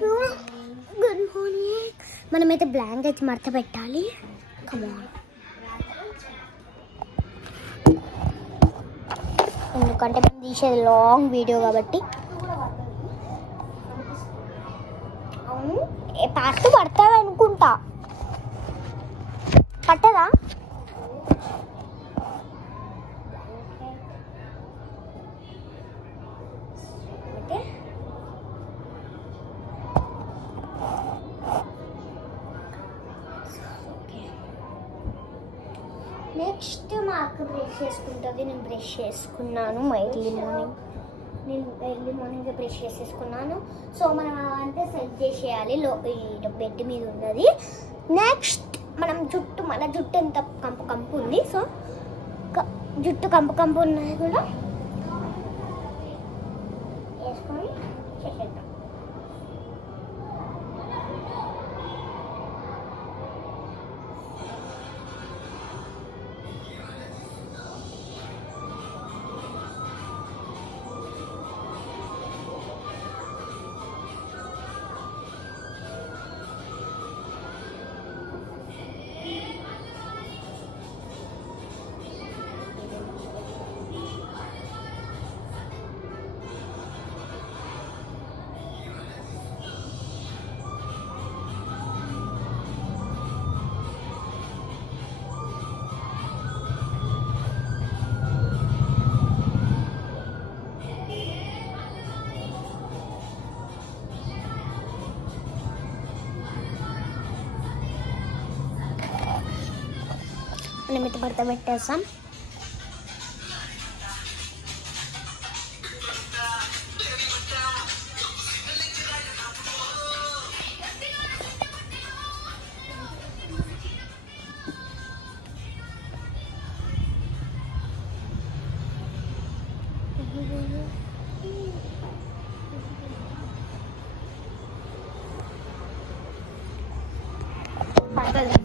Good morning. మనమైతే blankets మడత పెట్టాలి. కమాన్. ఎందుకంటే మనం తీసేది లాంగ్ వీడియో కాబట్టి. అవును, పార్ట్ పడుతుంది అనుకుంటా. పట్టదా? నెక్స్ట్ మా అక్క బ్రష్ చేసుకుంటుంది. నేను బ్రష్ చేసుకున్నాను ఎర్లీ మార్నింగ్ బ్రష్ చేసేసుకున్నాను. సో మనం అంతా సెట్ చేసేయాలి. బెడ్ మీద ఉన్నది. నెక్స్ట్ మన జుట్టు ఎంత కంపు ఉంది. సో జుట్టు కంపు ఉన్నది కూడా వేసుకొని చేసేద్దాం. మనమైతే భర్త పెట్టేస్తాం.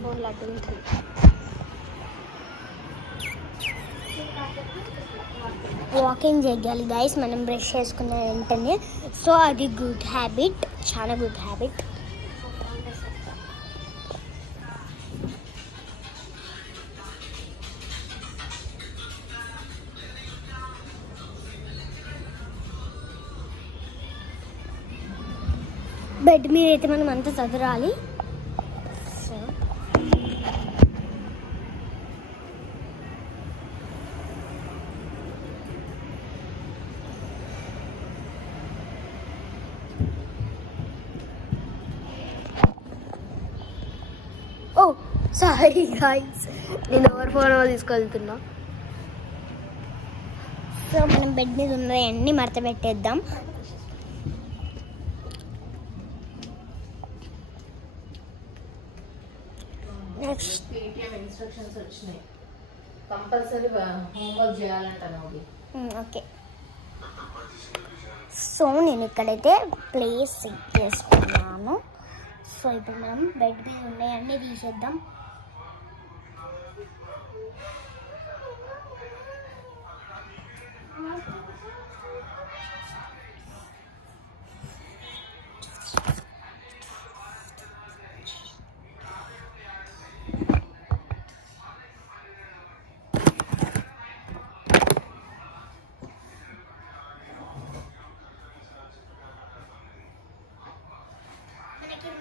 ఫోన్ లడ్డు ఉంటుంది. వాకింగ్ చేయాలి గైస్ మనం బ్రష్ చేసుకున్న వెంటనే. సో అది గుడ్ హ్యాబిట్, చాలా గుడ్ హ్యాబిట్. బెడ్ మీద అయితే మనం అంతా చదరాలి. ఓ సారీ గైస్, నేను ఎవరి ఫోన్ తీసుకెళ్తున్నా. సో మనం బెడ్ మీద ఉన్నవన్నీ మడత పెట్టేద్దాం. నెక్స్ట్ ఇన్స్ట్రక్షన్స్ వచ్చినాయి, కంపల్సరీ హోంవర్క్ చేయాలంటాను. ఓకే. సో నేను ఇక్కడైతే ప్లేస్ సెట్ చేసుకున్నాను. సో ఇప్పుడు మనం బెడ్ మీద ఉన్నాయన్నీ తీసేద్దాం.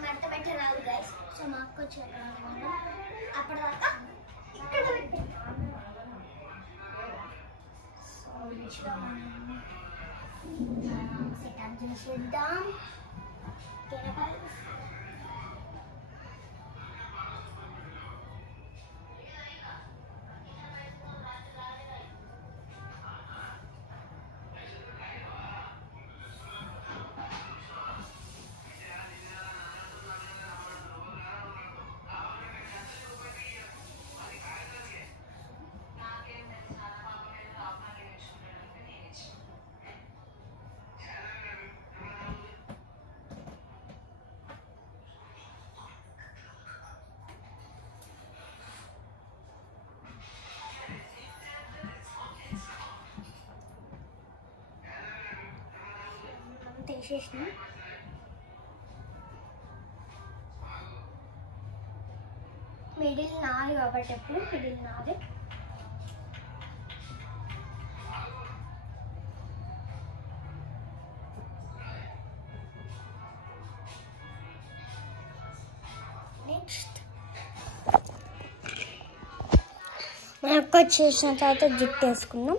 మడత పెట్టరాదు గైస్. సో మాకు వచ్చి అప్పటిదాకా ఇక్కడ సెటప్ చేసేద్దాం. తీసేసిన మిడిల్ నాది కాబట్టి ఎప్పుడు మిడిల్ నాది. నెక్స్ట్ మన అక్క వచ్చేసిన తర్వాత జుట్టు వేసుకున్నాం.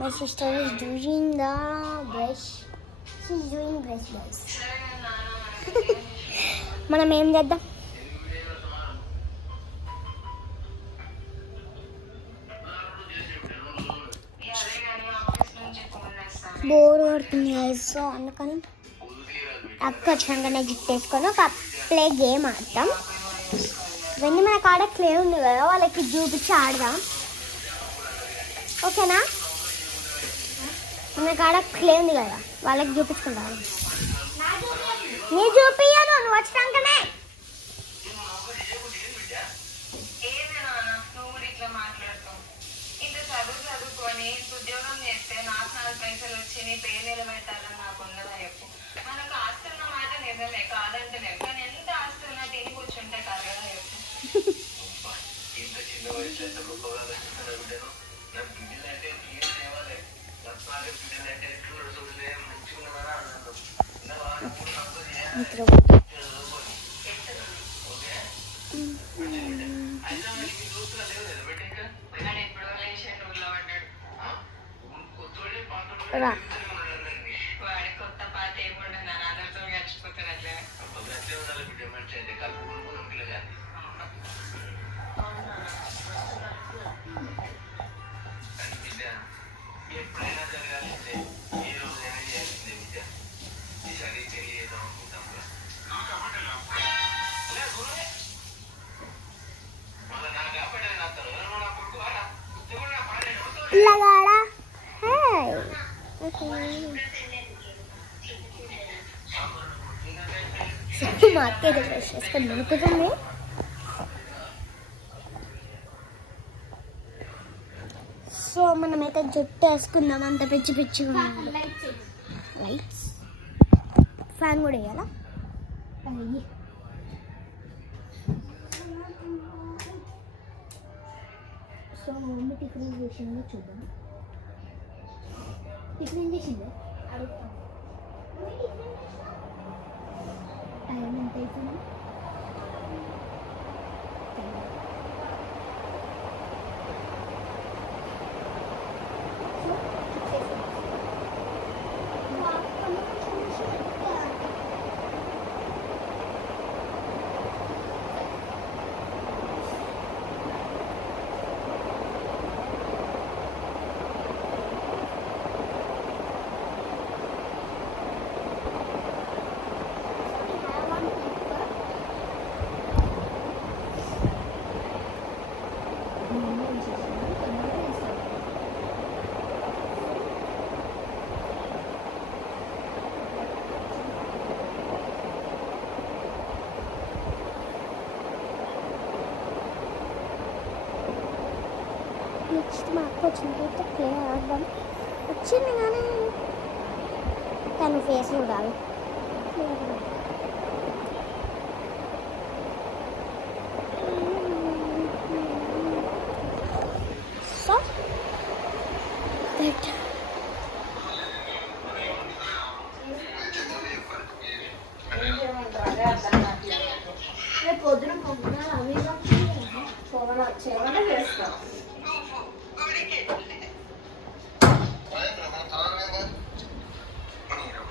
My sister is doing the brush. She's doing brush guys. మనం ఏం చేద్దాం? బోర్ పడుతుంది guys. సో అందుకని అక్క వచ్చినాకనే జుట్టు వేసుకొని ఒక ప్లే గేమ్ ఆడతాం. ఇవన్నీ మన కాడ క్లే ఉంది కదా, వాళ్ళకి చూపించి ఆడదాం. ఓకేనా? మన కాడ క్లే ఉంది కదా, వాళ్ళకి చూపించుకుంటాను. నీ చూపించను, నువ్వు వచ్చినాకనే. చదువుకొని ఉద్యోగం చేస్తే నాకు 4 పైసలు వచ్చి నీ పేరు నిలబెట్టాలని నాకు ఉన్నదా చెప్పు. మనకు ఆస్తున్న మాట నిజమే కాదంటే లేదు, కానీ ఎంత ఆస్తున్నా తిని కూర్చుంటే కాదు కదా చెప్పు. వాడి కొత్త పాత ఏముండదు, అందరితో గడిచిపోతున్నట్లే. ఎప్పుడైనా జరగాలంటే ఈ రోజైనా చేయాల్సిందే విద్య. ఈసారి తెలియదు అనుకుంటాం. మళ్ళీ నాకు కాపాడే నాస్తారు నా కొడుకు మా అక్క ఏదో బ్రష్ చేసుకొని దొరుకుతుంది. సో మనమైతే జుట్టు వేసుకుందాం. అంత పిచ్చి పిచ్చిగా ఉంది. లైట్స్ ఫ్యాన్ కూడా వేయాలా? సో మమ్మీ టిఫిన్ చేసిందో చూద్దాం. టిఫిన్ చేసిందే అడుగుతాం. టైం ఎంత అవుతుంది? నెక్స్ట్ మా అక్క వచ్చినట్టయితే ప్లే ఆడదాం. వచ్చింది కానీ తను ఫేస్ చూడాలి. సో రేపు పొద్దున పొద్దున చేస్తాం.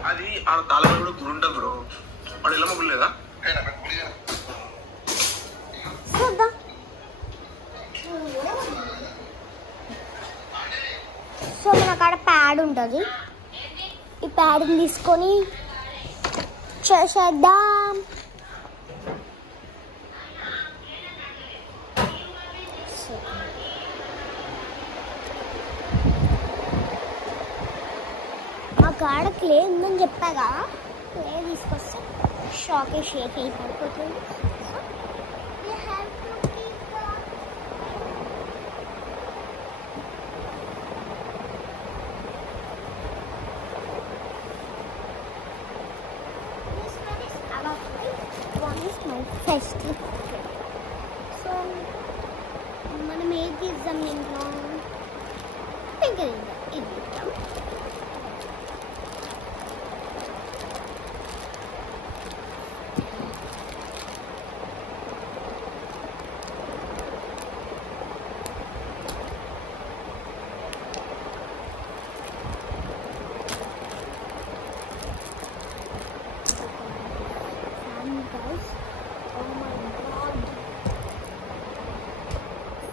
అది ఆ తాళం కూడా గురుంటుంది బ్రో. వాడు ఎలా మొగ్గు లేదా? సో మన కాడ ప్యాడ్ ఉంటుంది. ఈ ప్యాడ్ని తీసుకొని చేసేద్దాం. మా కాడ క్లే ఉందని చెప్పాగా, క్లే తీసుకొస్తే షాకే షేక్ అయి పడిపోతుంది. One is my వేద్దాం దీంట్లో? పింక్ వేద్దాం. ఇది వేద్దాం.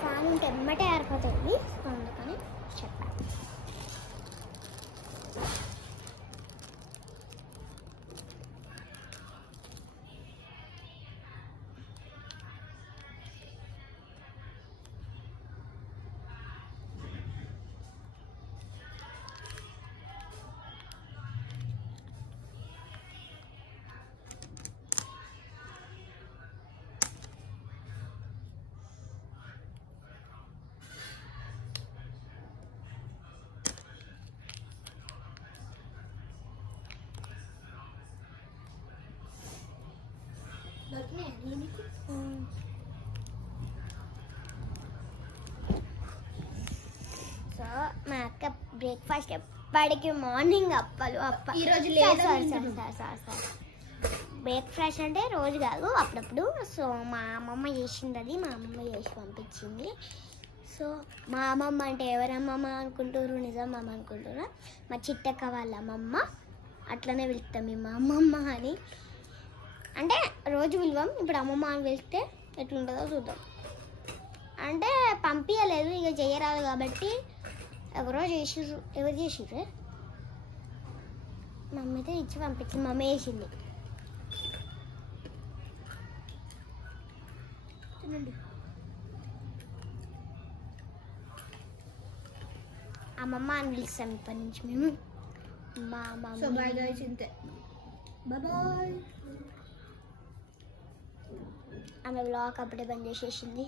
ఫ్యాన్ ఉంటే ఎమ్మటే ఆరిపోతుంది, అందుకని చెప్పాను. సో మా అక్క బ్రేక్ఫాస్ట్ ఎప్పటికీ మార్నింగ్ అప్పలు ఈరోజు బ్రేక్ఫాస్ట్ అంటే రోజు కాదు, అప్పుడప్పుడు. సో మా అమ్మమ్మ చేసింది, అది మా అమ్మమ్మ చేసి పంపించింది. సో మా అమ్మమ్మ అంటే ఎవరమ్మమ్మ అనుకుంటారు? నిజం అమ్మ అనుకుంటారా? మా చిట్టక్క వాళ్ళ అమ్మమ్మ, అట్లనే పిలుస్తాం మేము అమ్మమ్మ అని. అంటే రోజు విలువం, ఇప్పుడు అమ్మమ్మ అని పిలిస్తే ఎట్లుంటుందో చూద్దాం. అంటే పంపించలేదు, ఇక చేయరాదు కాబట్టి ఎవరో చేసిర్రు. ఎవరు చేసిర్రు? మమ్మీ అయితే ఇచ్చి పంపించింది, మమ్మీ వేసింది. అమ్మమ్మ అని పిలుస్తాం ఇప్పటి నుంచి మేము. మా మమ్మీ ఆమె బ్లాగ్ అప్పుడే బంద్ చేసేసింది.